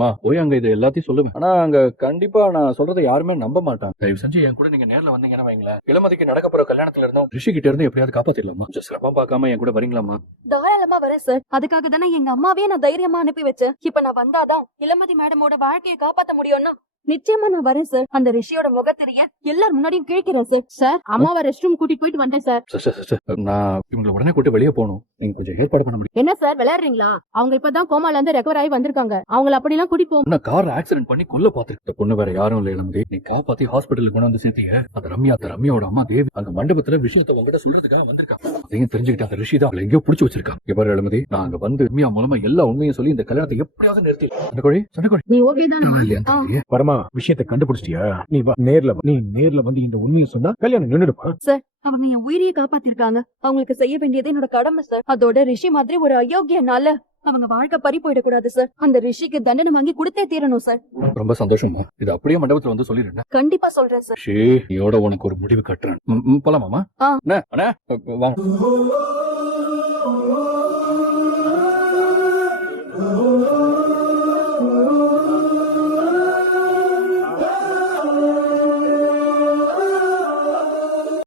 மா போய் அங்க இது எல்லாத்தையும் சொல்லுவேன். ஆனா அங்க கண்டிப்பா நான் சொல்றதை யாருமே நம்ப மாட்டாங்க. தயவு செஞ்சு என் கூட நீங்க நேர்ல வந்தீங்கன்னா வைங்களேன், இளமதிக்கு நடக்க போற கல்யாணத்துல இருந்தும் ரிஷி கிட்ட இருந்து எப்படியாவது காப்பாத்திடலாமா? கொஞ்சம் சிரமம் பார்க்காம என் கூட வரீங்களாமா? தாராளமா வரேன் சார். அதுக்காக தானே எங்க அம்மாவே நான் தைரியமா அனுப்பி வச்சேன். இப்ப நான் வந்தாதான் இளமதி மேடமோட வாழ்க்கையை காப்பாத்த முடியும்னா நிச்சயமா நான் வரேன் சார். அந்த ரிஷியோட முகத்திரிய எல்லார் முன்னாடியும் கேட்கிறேன் சார். சார் அம்மாவை ரெஸ்ட் ரூம் கூட்டிட்டு போயிட்டு வந்துட்டேன் சார். சார் நான் இவங்களை உடனே கூட்டு வெளியே போகணும். நீங்க கொஞ்சம் ஏற்பாடு பண்ண முடியும்? என்ன சார் விளையாடுறீங்களா? அவங்க இப்பதான் கோமால இருந்து ரெக்கவர் ஆகி வந்திருக்காங்க. அவங்கள அப்படிலாம் கூட்டிட்டு போகும். நான் கார் ஆக்சிடென்ட் பண்ணி கொல்ல பாத்துருக்க பொண்ணு வேற யாரும் இல்ல இளமதி. நீ காப்பாத்தி ஹாஸ்பிட்டலுக்கு கொண்டு வந்து சேர்த்தீங்க. அந்த ரம்யாவோட அம்மா தேவி அந்த மண்டபத்துல விஷயத்தை உங்ககிட்ட சொல்றதுக்காக வந்திருக்காங்க. அதையும் தெரிஞ்சுக்கிட்டு அந்த ரிஷி தான் அவங்களை எங்கேயோ புடிச்சு வச்சிருக்காங்க. எவ்வாறு இளமதி, நான் அங்க வந்து ரம்யா மூலமா எல்லா உண்மையும் சொல்லி இந்த கல்யாணத்தை எப்படியாவது நிறுத்தி சண்டை நீ ஓகே தானே? பரமா விஷயத்தை கண்டுபிடிச்சிட்டியா? நீ வா, நேர்ல வந்து இந்த உண்மையை சொன்னா கல்யாணம் நின்னுடுப்பா. அவங்க என் உயிரையே காப்பாத்திருக்காங்க. அவங்களுக்கு செய்ய வேண்டியது என்னோட கடமை சார். அதோட ரிஷி மாதிரி ஒரு அயோக்கியனால அவங்க வாழ்க்கை பறி போயிடக்கூடாது சார். அந்த ரிஷிக்கு தண்டனை வாங்கி கொடுத்தே தீரணும் சார். ரொம்ப சந்தோஷமா. இது அப்படியே மண்டபத்துல வந்து சொல்லிடுறேன். கண்டிப்பா சொல்றேன் சார். நீயோட உனக்கு ஒரு முடிவு கட்டுறேன். போலாமாமா? அண்ணா வாங்க.